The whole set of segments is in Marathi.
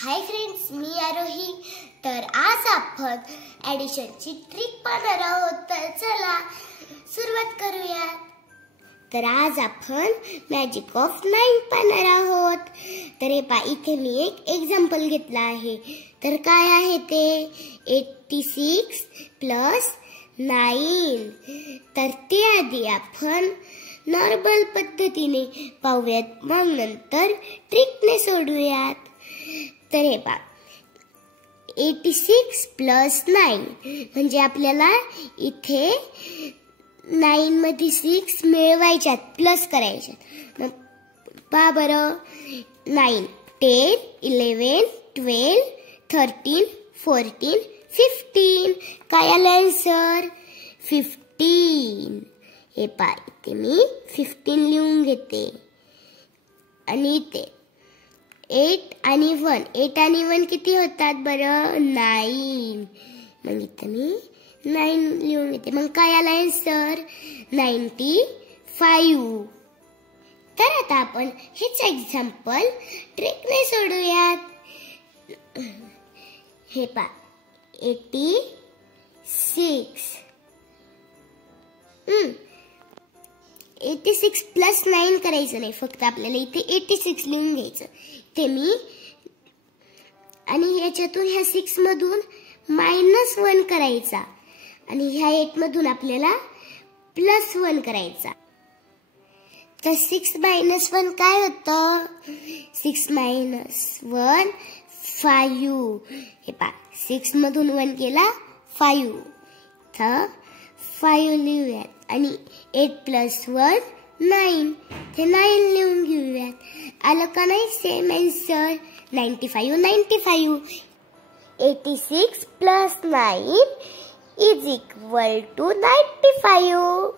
हाय फ्रेंड्स, मी आरोही. तर आज आपण ॲडिशनची ट्रिक पाहणार आहोत. तर चला सुरुवात करूया. तर आज आपण मॅजिक ऑफ 9 पाहणार आहोत. तर हे पहा, इथे मी एक एक्झाम्पल घेतला आहे. तर काय आहे ते 86 प्लस 9. तर ते आधी आपण नॉर्मल पद्धतीने पाहूयात, मग नंतर ट्रिकने सोडूयात. तर हे पहा, 86 प्लस 9 म्हणजे आपल्याला इथे 9 मध्ये 6 मिळवायच्यात, प्लस करायच्यात. मग पहा बरं, 9 10 11 12 13 14 15. काय आलं आन्सर? 15. हे पहा, इथे मी 15 लिहून घेते. आणि इथे 8 आणि 1 किती होतात बरं? 9. मग इथे मी 9 लिहून घेते. मग काय आला आन्सर? 95. तर आता आपण हेच एक्झाम्पल ट्रिकने सोडूयात. हे पहा, 86 प्लस 9 करायचं नाही, फक्त आपल्याला इथे 86 लिहून घ्यायचं. ते मी आणि याच्यातून ह्या 6 मधून -1 करायचा आणि ह्या 8 मधून आपल्याला +1 करायचा. तर 6 - 1 काय होतं? 6 - 1 5. हे पहा, 6 मधून 1 गेला 5. तर 5 लिहूयात आणि 8 + 1 9. ते 9 लिहून घेऊयात. आलं का नाही? Same answer 95. 86 plus 9 is equal to 95.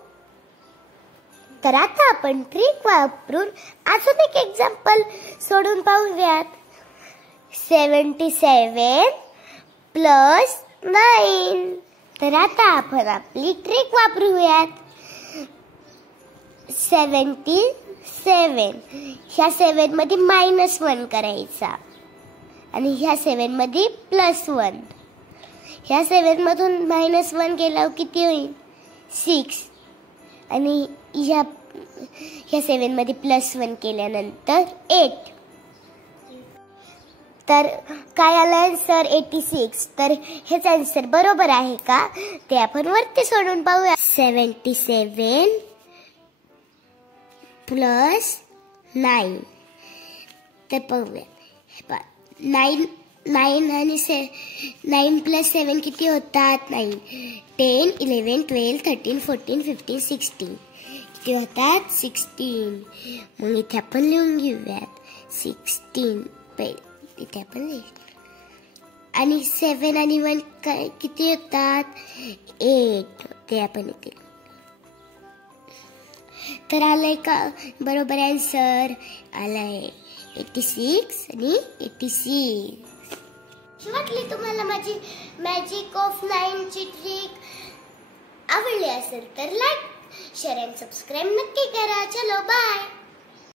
तर आता आपण ट्रिक वापरून अजून एक एक्झाम्पल सोडून पाहूयात. 77 प्लस 9. तर आता आपण आपली ट्रिक वापरूयात. 77. ह्या 7 मध्ये -1 करायचा आणि ह्या 7 मध्ये +1. ह्या 7 मधून -1 गेल्यावर किती होईल? 6. आणि ह्या 7 मध्ये +1 केल्यानंतर 8. तर काय आलं आन्सर? 86. तर हेच आन्सर बरोबर आहे का ते आपण वरती सोडून पाहूया. 77 प्लस 9. तर पाहूया. 9 आणि 9 + 7 किती होतात? 9. 10 11 12 13 14 15 16 किती होतात? 16. मग इथे आपण लिहून घेऊयात 16. इथे आपण आणि 7 आणि 1 किती होतात? 8. ते आपण इथे. तर आलंय का बरोबर आन्सर? आलाय 86 आणि 86. वाटली तुम्हाला माझी मॅजिक ऑफ 9 ची ट्रिक आवडली असेल तर लाईक, शेअर आणि सबस्क्राईब नक्की करा. चलो बाय.